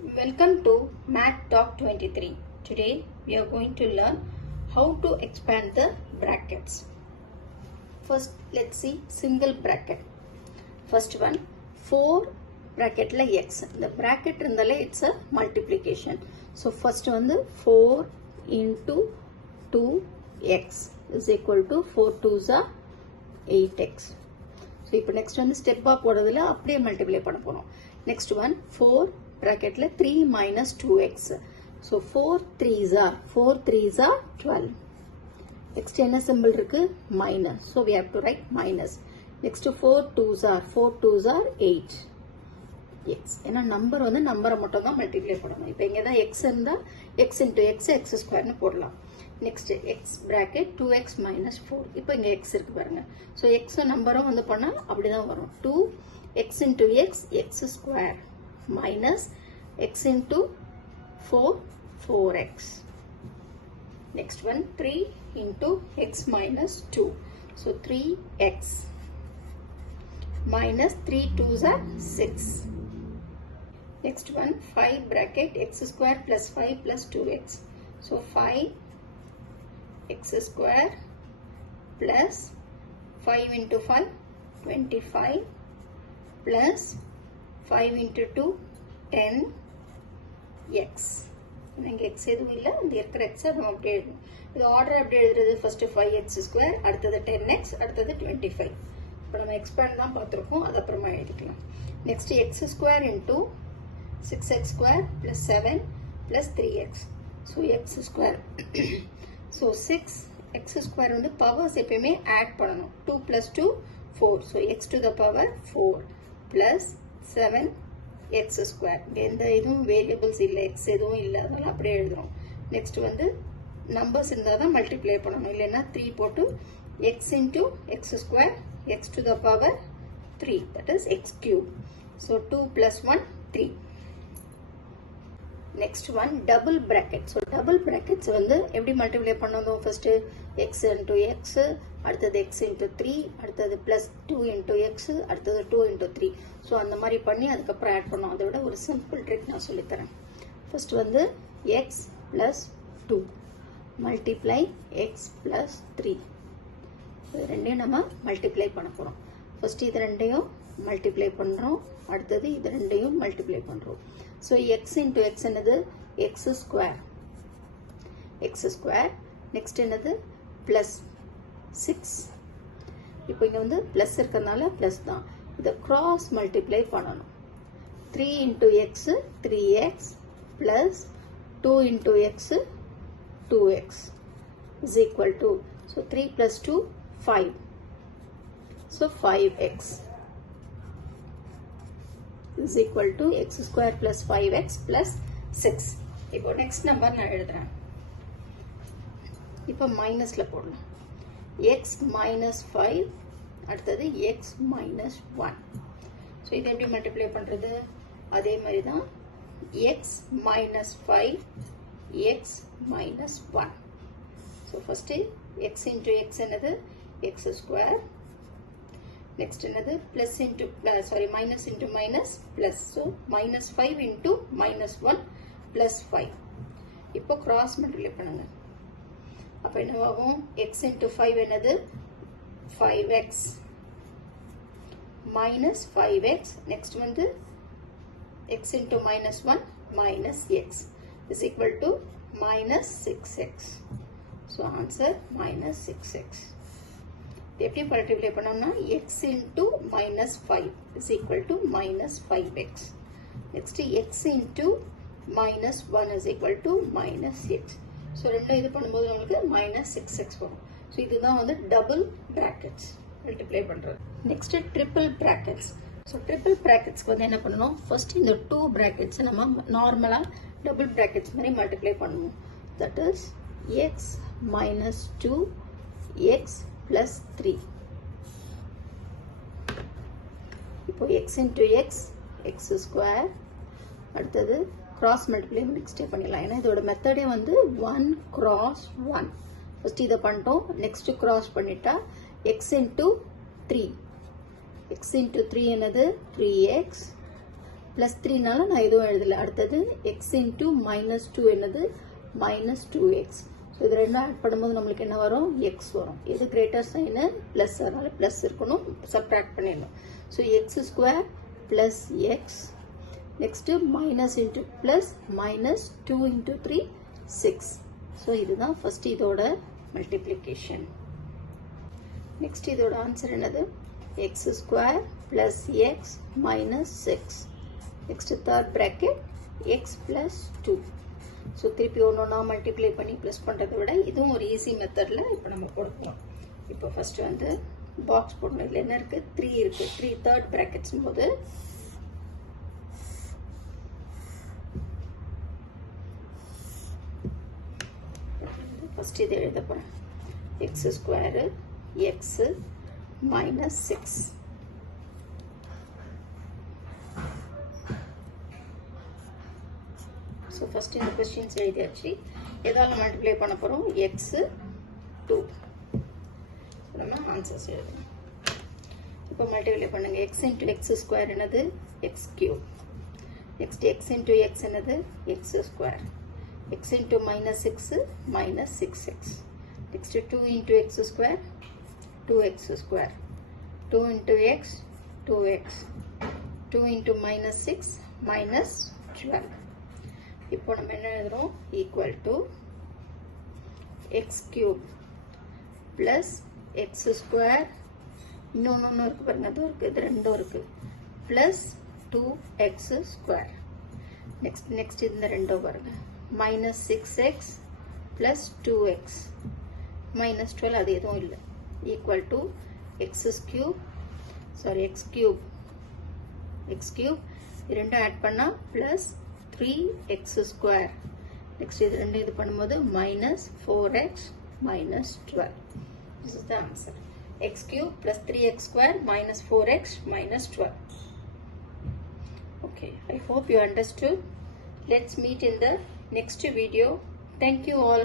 Welcome to Math Talk 23. Today we are going to learn how to expand the brackets. First, let's see single bracket. First one, 4 bracket la x. The bracket irundale it's a multiplication. So first one, 4 into 2x is equal to 4 2s are 8x. So இப்போ next one step up போடுறதுல அப்படியே multiply பண்ண போறோம். Next one 4 bracketல 3 minus 2x. So 4 3s are 12. Next என்ன symbol இருக்கு? Minus. So we have to write minus. Next 4 2s are 8. X. ஏன்னா number வந்து நம்பரை மட்டும் தான் மல்டிப்ளை பண்ணணும். இப்போ இங்க தான் x இருந்தா x into x x ஸ்கொயர்னு போடலாம். Next x bracket 2x minus 4. இப்போ இங்க x இருக்கு பாருங்க. So x நம்பரும் வந்து பண்ணா அப்படிதான் வரும். 2x into x x square minus x into 4 4x. Next one 3 into x minus 2. So 3x minus 3 2s are 6. Next one 5 bracket x square plus 5 plus 2x. So 5 x square plus 5 into 5 25 plus 5 into 2 10 x. இங்க x எதுவும் இல்ல இந்த இருக்கிற x நம்ம அப்படியே எழுதணும். இது order அப்படியே எழுதுறது ஃபர்ஸ்ட் 5x ஸ்கொயர் அடுத்தது 10x அடுத்தது 25. இப்போ நம்ம எக்ஸ்பேண்ட் தான் பார்த்திருக்கோம் அது அப்புறமா எழுதிக்கலாம். Next x square into 6x square plus 7 plus 3x. So x square. So 6x square வந்து powers எப்பயுமே add பண்ணணும். 2 plus 2 4. So x to the power 4 plus 7x square. எந்த இதுவும் variables இல்லை x எதுவும் இல்லை அதனால அப்படியே எழுதுறோம். நெக்ஸ்ட் வந்து நம்பர்ஸ் இருந்தால் தான் மல்டிப்ளை பண்ணணும் இல்லைன்னா 3 போட்டு x into x square x to the power 3 that is x cube. So 2 plus 1 3. Next one double bracket. So double brackets வந்து எப்படி மல்டிப்ளை பண்ணணும் ஃபர்ஸ்ட் x into x அடுத்தது x into 3 அடுத்தது plus 2 into x அடுத்தது 2 into 3. So அந்த மாதிரி பண்ணி அதுக்கப்புறம் ஆட் பண்ணோம். அதை விட ஒரு சிம்பிள் ட்ரிக் நான் சொல்லித்தரேன். ஃபர்ஸ்ட் வந்து x plus 2 multiply x plus 3. இது ரெண்டையும் நம்ம மல்டிப்ளை பண்ண போகிறோம். ஃபர்ஸ்ட் இது ரெண்டையும் மல்டிப்ளை பண்ணுறோம் அடுத்தது இது ரெண்டையும் மல்டிப்ளை பண்ணுறோம். So x into x என்னது x square next என்னது plus 6. இப்போ இங்க வந்து plus இருக்கறனால plus தான். இத cross multiply பண்ணனும். 3 into x 3x plus 2 into x 2x is equal to so 3 plus 2 5. So 5x is equal to x square plus 5x plus 6. இப்போ next number நான் எழுதுறேன். இப்போ மைனஸ்ல போடலாம். x minus 5 அடுத்தது x minus 1. ஸோ இது எப்படி multiply பண்றது அதே மாதிரி தான் x minus 5 x minus 1. So first x into x என்னது x square. Next another plus into minus into minus plus. So minus 5 into minus 1 plus 5. இப்போ cross multiply பண்ணுங்க. அப்ப என்னவாகும் x into 5 என்னது 5x minus 5x. Next வந்து x into minus 1 minus x is equal to minus 6x. So answer minus 6x. எப்படி multiply பண்ணோம்னா x into minus 5 is equal to minus 5x. Next x into minus 1 is equal to minus x. So ரெண்டும் இது பண்ணும்போது நமக்கு minus 6x வரும். So இதுதான் வந்து double brackets multiply பண்றது. Next triple brackets. So triple brackets வந்து என்ன பண்ணணும் first இந்த 2 brackets நம்ம நார்மலா double brackets மாதிரி மல்டிப்ளை பண்ணுவோம். That is x minus 2x plus 3. இப்போ x into x x square அடுத்தது cross multiply next பண்ணிடலாம். ஏன்னா இதோட மெத்தடே வந்து 1 cross 1. ஃபர்ஸ்ட் இதை பண்ணிட்டோம். நெக்ஸ்ட் cross பண்ணிட்டா x into 3 x into 3 என்னது 3x plus 3 நால நான் எதுவும் எழுதல. அடுத்தது x into minus 2 என்னது minus 2x. ஸோ இது ரெண்டும் ஆட் பண்ணும்போது நம்மளுக்கு என்ன வரும் x வரும். இது கிரேட்டர் சைனு ப்ளஸ், அதனால ப்ளஸ் இருக்கணும், சப்ட்ராக்ட் பண்ணிடணும். So X square plus X, next minus into plus minus 2 into 3 6. So இதுதான் ஃபஸ்ட் இதோட மல்டிப்ளிகேஷன். நெக்ஸ்ட் இதோட ஆன்சர் என்னது x square plus x minus 6. Next third bracket x plus 2. So திருப்பி ஒன்று multiply பண்ணி ப்ளஸ் பண்ணுறதை விட இதுவும் ஒரு ஈஸி மெத்தடில் இப்போ நம்ம கொடுப்போம். இப்போ ஃபஸ்ட்டு வந்து பாக்ஸ் போடணும். இதில் என்ன இருக்குது 3 இருக்குது. 3 தேர்ட் ப்ராக்கெட்ஸும் போது ஃபஸ்ட்டு இது எழுத போகிறேன். X square x minus 6. So first இந்த கொஸ்டின்ஸ் எழுதியாச்சு. எதால் மல்டிப்ளை பண்ண போகிறோம் எக்ஸு 2. நம்ம ஆன்சர்ஸ் எழுதணும். இப்போ மல்டிப்ளை பண்ணுங்கள். எக்ஸ் இன்ட்டு எக்ஸ் ஸ்கொயர் என்னது x cube. Next x into x என்னது x square. X into minus 6 minus 6x. Next 2 into x square 2x square. 2 into x 2x. 2 into minus 6 minus 12. இப்போ நம்ம என்ன எழுதுறோம் equal to x cube plus x square, இன்னொன்று இருக்கு பாருங்க, அது இருக்கு, இது ரெண்டும் இருக்கு, plus 2x square. நெக்ஸ்ட் இந்த ரெண்டும் பாருங்க, minus 6x plus 2x minus 12, அது எதுவும் இல்லை, equal to x cube இரண்டும் ஆட் பண்ணா plus 3x square. நெக்ஸ்ட் இது ரெண்டும் இது பண்ணும்போது minus 4x minus 12. This is the answer. X cube plus 3x square minus 4x minus 12. Okay, I hope you understood. Let's meet in the next video. Thank you all.